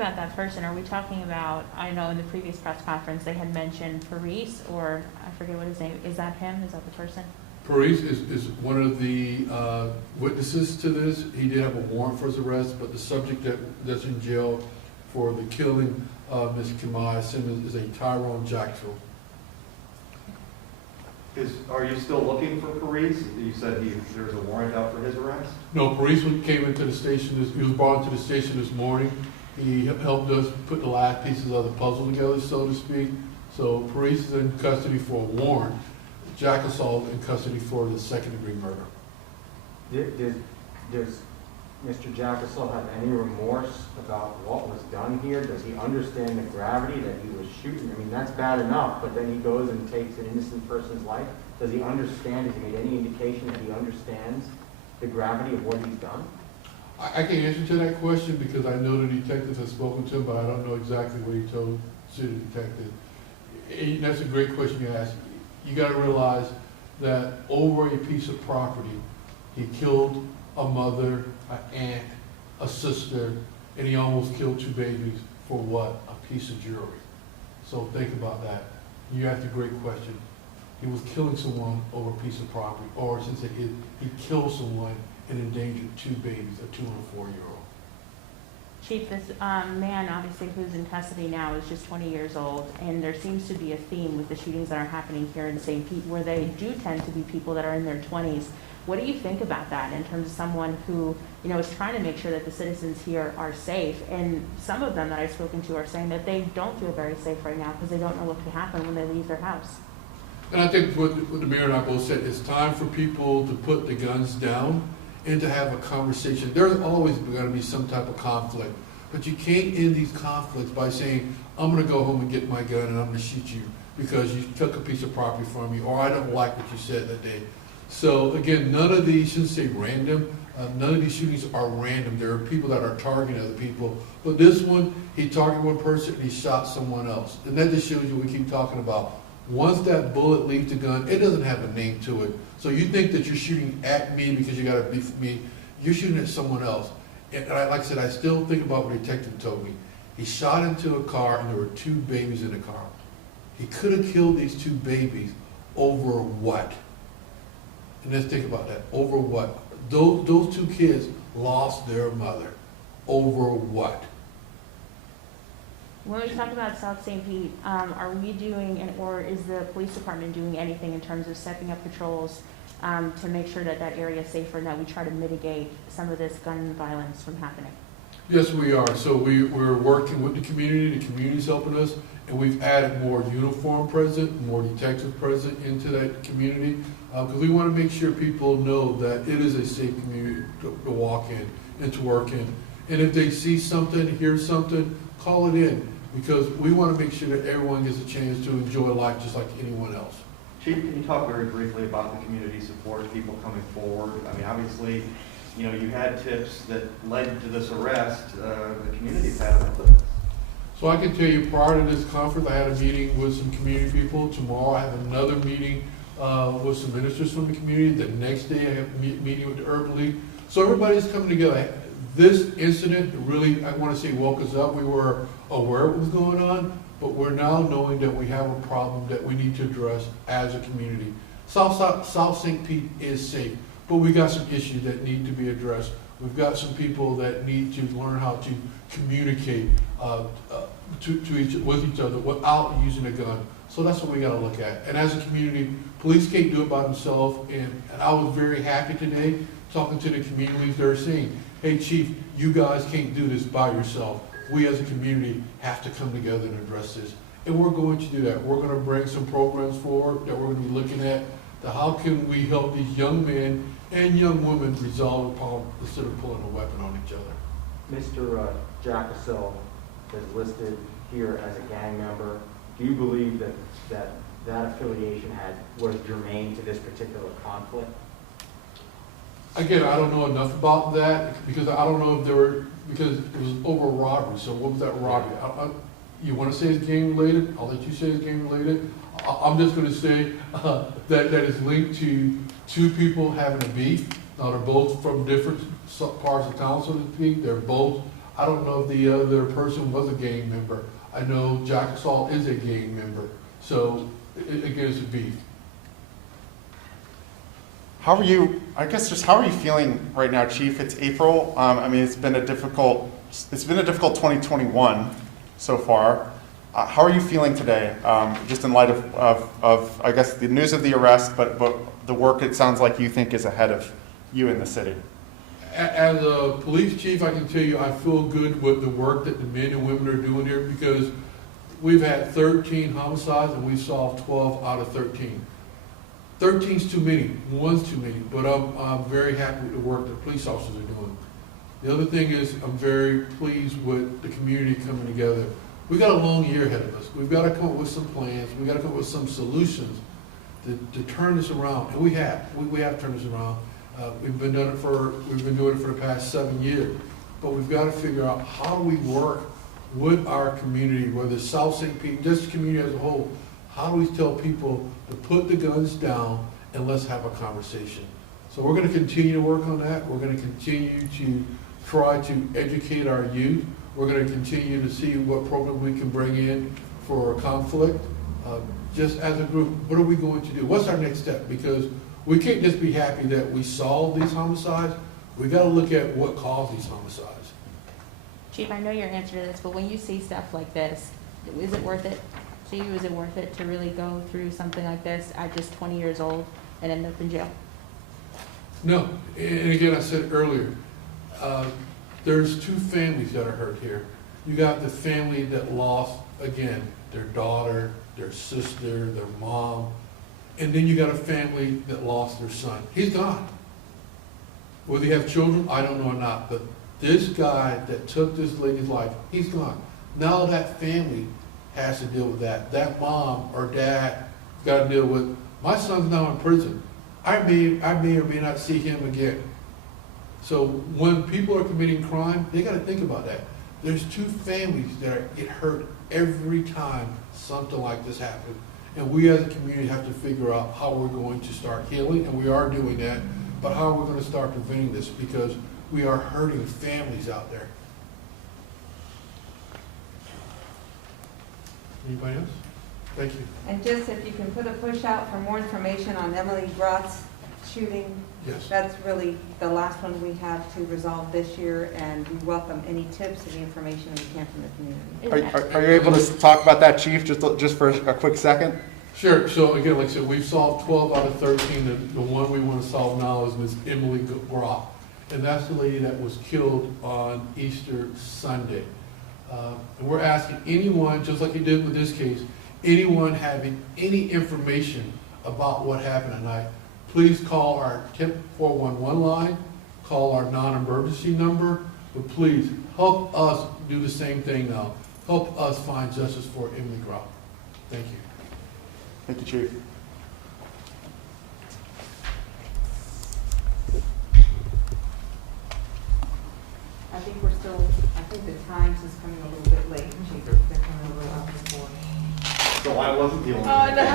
About that person, are we talking about, I know in the previous press conference they had mentioned Paris, or I forget what his name, is that him, is that the person? Paris is one of the witnesses to this. He did have a warrant for his arrest, but the subject that's in jail for the killing of Ms. K'Mia Simmons is a Tyron Jackasal. Are you still looking for Paris? You said there was a warrant out for his arrest? No, Paris came into the station, he was brought into the station this morning. He helped us put the last pieces of the puzzle together, so to speak. So Paris is in custody for a warrant. Jackasal in custody for the second-degree murder. Does Mr. Jackasal have any remorse about what was done here? Does he understand the gravity that he was shooting? I mean, that's bad enough, but then he goes and takes an innocent person's life. Does he understand? Has he made any indication that he understands the gravity of what he's done? I can't answer to that question because I know the detectives have spoken to him, but I don't know exactly what he told city detective. That's a great question you asked. You got to realize that over a piece of property, he killed a mother, an aunt, a sister, and he almost killed 2 babies for what? A piece of jewelry. So think about that. You asked a great question. He was killing someone over a piece of property, or since he killed someone and endangered 2 babies, a 2 and a 4-year-old. Chief, this man, obviously, who's in custody now is just 20 years old, and there seems to be a theme with the shootings that are happening here in St. Pete, where they do tend to be people that are in their 20s. What do you think about that in terms of someone who, is trying to make sure that the citizens here are safe? And some of them that I've spoken to are saying that they don't feel very safe right now because they don't know what could happen when they leave their house. And I think what the mayor and I both said, it's time for people to put the guns down and to have a conversation. There's always going to be some type of conflict, but you can't end these conflicts by saying, I'm going to go home and get my gun and I'm going to shoot you because you took a piece of property from me, or I don't like what you said that day. So again, none of these, shouldn't say random, none of these shootings are random. There are people that are targeting other people. But this one, he targeted one person and he shot someone else. And that just shows you what we keep talking about. Once that bullet leaves the gun, it doesn't have a name to it. So you think that you're shooting at me because you got a beef with me, you're shooting at someone else. And like I said, I still think about what the detective told me. He shot into a car and there were 2 babies in the car. He could have killed these 2 babies over what? And let's think about that. Over what? Those 2 kids lost their mother. Over what? When we talk about South St. Pete, are we doing, or is the police department doing anything in terms of stepping up patrols to make sure that that area is safer and that we try to mitigate some of this gun violence from happening? Yes, we are. So we're working with the community. The community's helping us, and we've added more uniform present, more detectives present into that community because we want to make sure people know that it is a safe community to walk in and to work in. And if they see something, hear something, call it in because we want to make sure that everyone gets a chance to enjoy life just like anyone else. Chief, can you talk very briefly about the community support, people coming forward? I mean, obviously, you had tips that led to this arrest. The community's had enough of this. So I can tell you prior to this conference, I had a meeting with some community people. Tomorrow I have another meeting with some ministers from the community. The next day I have a meeting with the Urban League. So everybody's coming together. This incident really, I want to say, woke us up. We were aware of what was going on, but we're now knowing that we have a problem that we need to address as a community. South St. Pete is safe, but we got some issues that need to be addressed. We've got some people that need to learn how to communicate with each other without using a gun. So that's what we got to look at. And as a community, police can't do it by themselves. And I was very happy today talking to the communities. They're saying, hey, Chief, you guys can't do this by yourself. We as a community have to come together and address this. And we're going to do that. We're going to bring some programs forward that we're going to be looking at. How can we help these young men and young women resolve the problem instead of pulling a weapon on each other? Mr. Jackasal is listed here as a gang member. Do you believe that affiliation was germane to this particular conflict? Again, I don't know enough about that because I don't know if because it was over robbery. So what was that robbery? You want to say it's gang related? I'll let you say it's gang related. I'm just going to say that is linked to 2 people having a beef. Now they're both from different parts of town, so to speak. They're both I don't know if the other person was a gang member. I know Jackasal is a gang member, so again, it's a beef. How are you, I guess just how are you feeling right now, Chief? It's April. I mean, it's been a difficult 2021 so far. How are you feeling today, just in light of, I guess, the news of the arrest, but the work it sounds like you think is ahead of you in the city? As a police chief, I can tell you I feel good with the work that the men and women are doing here, because we've had 13 homicides and we've solved 12 out of 13. 13's too many, one's too many, but I'm very happy with the work that police officers are doing. The other thing is I'm very pleased with the community coming together. We got a long year ahead of us. We've got to come up with some plans. We've got to come up with some solutions to turn this around, and we have turned this around. We've been doing it for the past 7 years, but we've got to figure out how do we work with our community, whether it's South St. Pete, just the community as a whole. How do we tell people to put the guns down and let's have a conversation? So we're going to continue to work on that. We're going to continue to try to educate our youth. We're going to continue to see what program we can bring in for conflict. Just as a group, what are we going to do? What's our next step? Because we can't just be happy that we solved these homicides. We got to look at what caused these homicides. Chief, I know your answer to this, but when you see stuff like this, is it worth it to you? Is it worth it to really go through something like this at just 20 years old and end up in jail? No, and again, I said earlier, there's two families that are hurt here. You got the family that lost, again, their daughter, their sister, their mom, and then you got a family that lost their son. He's gone. Whether he have children, I don't know or not, but this guy that took this lady's life, he's gone. Now that family has to deal with that. That mom or dad got to deal with, my son's now in prison. I may or may not see him again. So when people are committing crime, they got to think about that. There's two families that get hurt every time something like this happens. And we as a community have to figure out how we're going to start healing, and we are doing that, but how we're going to start preventing this, because we are hurting families out there. Anybody else? Thank you. And just if you can put a push out for more information on Emily Groth's shooting. Yes. That's really the last one we have to resolve this year, and we welcome any tips and information we can from the community. Are you able to talk about that, Chief, just for a quick second? Sure. So again, like I said, we've solved 12 out of 13. The one we want to solve now is Ms. Emily Groth. And that's the lady that was killed on Easter Sunday. And we're asking anyone, just like you did with this case, anyone having any information about what happened tonight, please call our TIP 411 line, call our non-emergency number, but please help us do the same thing now. Help us find justice for Emily Groth. Thank you. Thank you, Chief. I think the Times is coming a little bit late, Chief. They're coming a little out before. So I wasn't the only one. Oh, no.